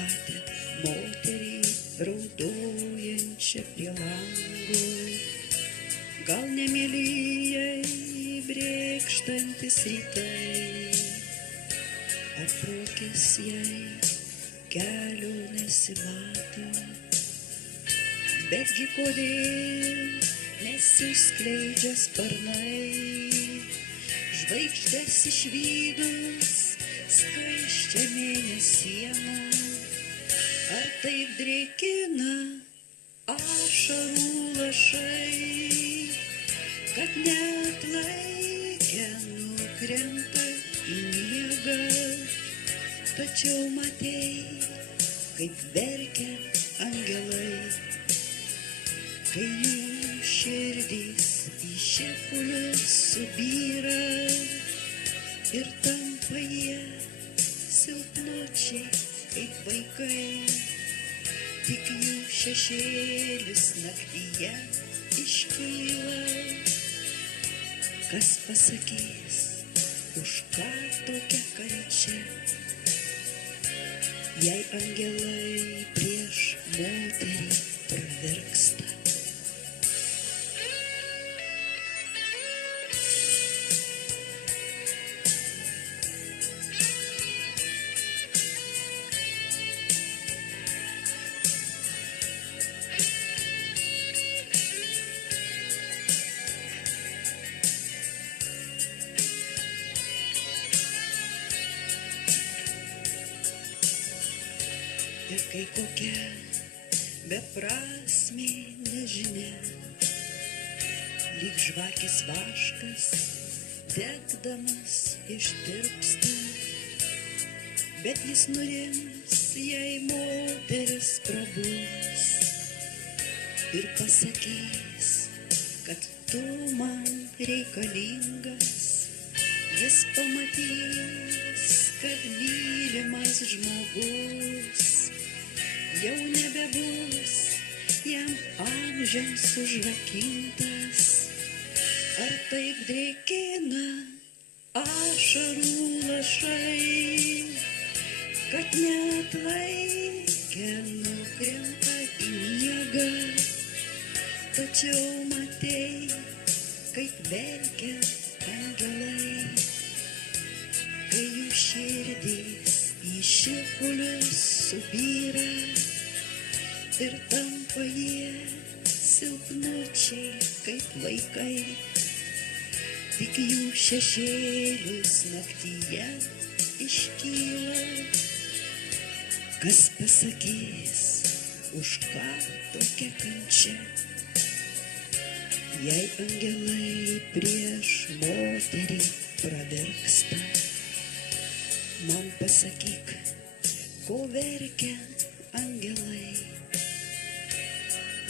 pamatė moterį raudojančią prie lango. Gal nemėly jai brėkštantis rytai, ar pro akis jai kelio nesimato, betgi kodėl nesiskleidžia sparnai, žvaigždės išvydus skaisčią mėnesieną, ar taip drėkina ašarų lašai, kad neatlaikę nukrenta į miegą. Tačiau matei, kaip verkia angelai, kai jų širdys į šipulius subyra ir tampa jie silpnučiai kaip vaikai. Tik jų šešėlis naktyje iškyla. Kas pasakys, už ką tokia kančia, jei angelai prieš moterį pravirksta. Ir kai kokia beprasmė nežinia, lyg žvakės vaškas degdamas ištirpsta, bet jis nurims, jei moteris prabus ir pasakys, kad tu man reikalingas. Jis pamatys, kad mylimas žmogus jau nebebus jam amžiams užrakintas. Ar taip drėkina ašarų lašai, kad neatlaikę nukrenta į miegą. Tačiau matei, kaip verkia angelai, kai jų širdys į šipulius subyra ir tampa jie silpnučiai kaip vaikai. Tik jų šešėlis naktyje iškyla. Kas pasakys, už ką tokia kančia, jei angelai prieš moterį pravirksta. Man pasakyk, ko verkia angelai,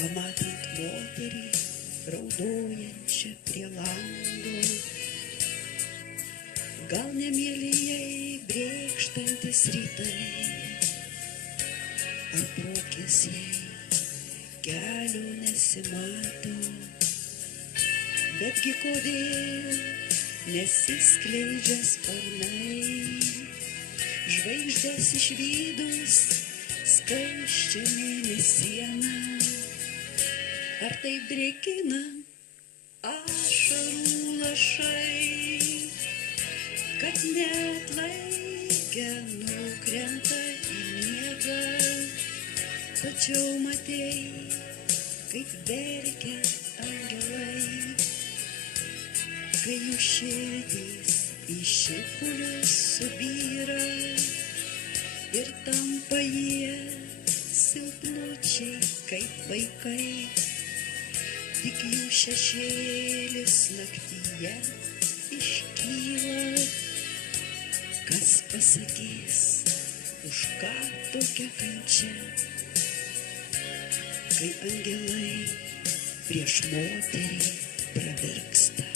pamatant moterį raudojančią prie lango. Gal nemėly jai brėkštantis rytai, ar pro akis jai kelio nesimato, betgi kodėl nesiskleidžia sparnai, žvaigždės išvydus skaisčią mėnesieną. Ar taip drėkina ašarų lašai, kad neatlaikę nukrenta į miegą. Tačiau matei, kaip verkia angelai, kai jų širdys į šipulius subyra ir tampa jie silpnučiai kaip vaikai. Tik jų šešėlis naktyje iškyla. Kas pasakys, už ką tokia kančia, kai angelai prieš moterį pravirksta.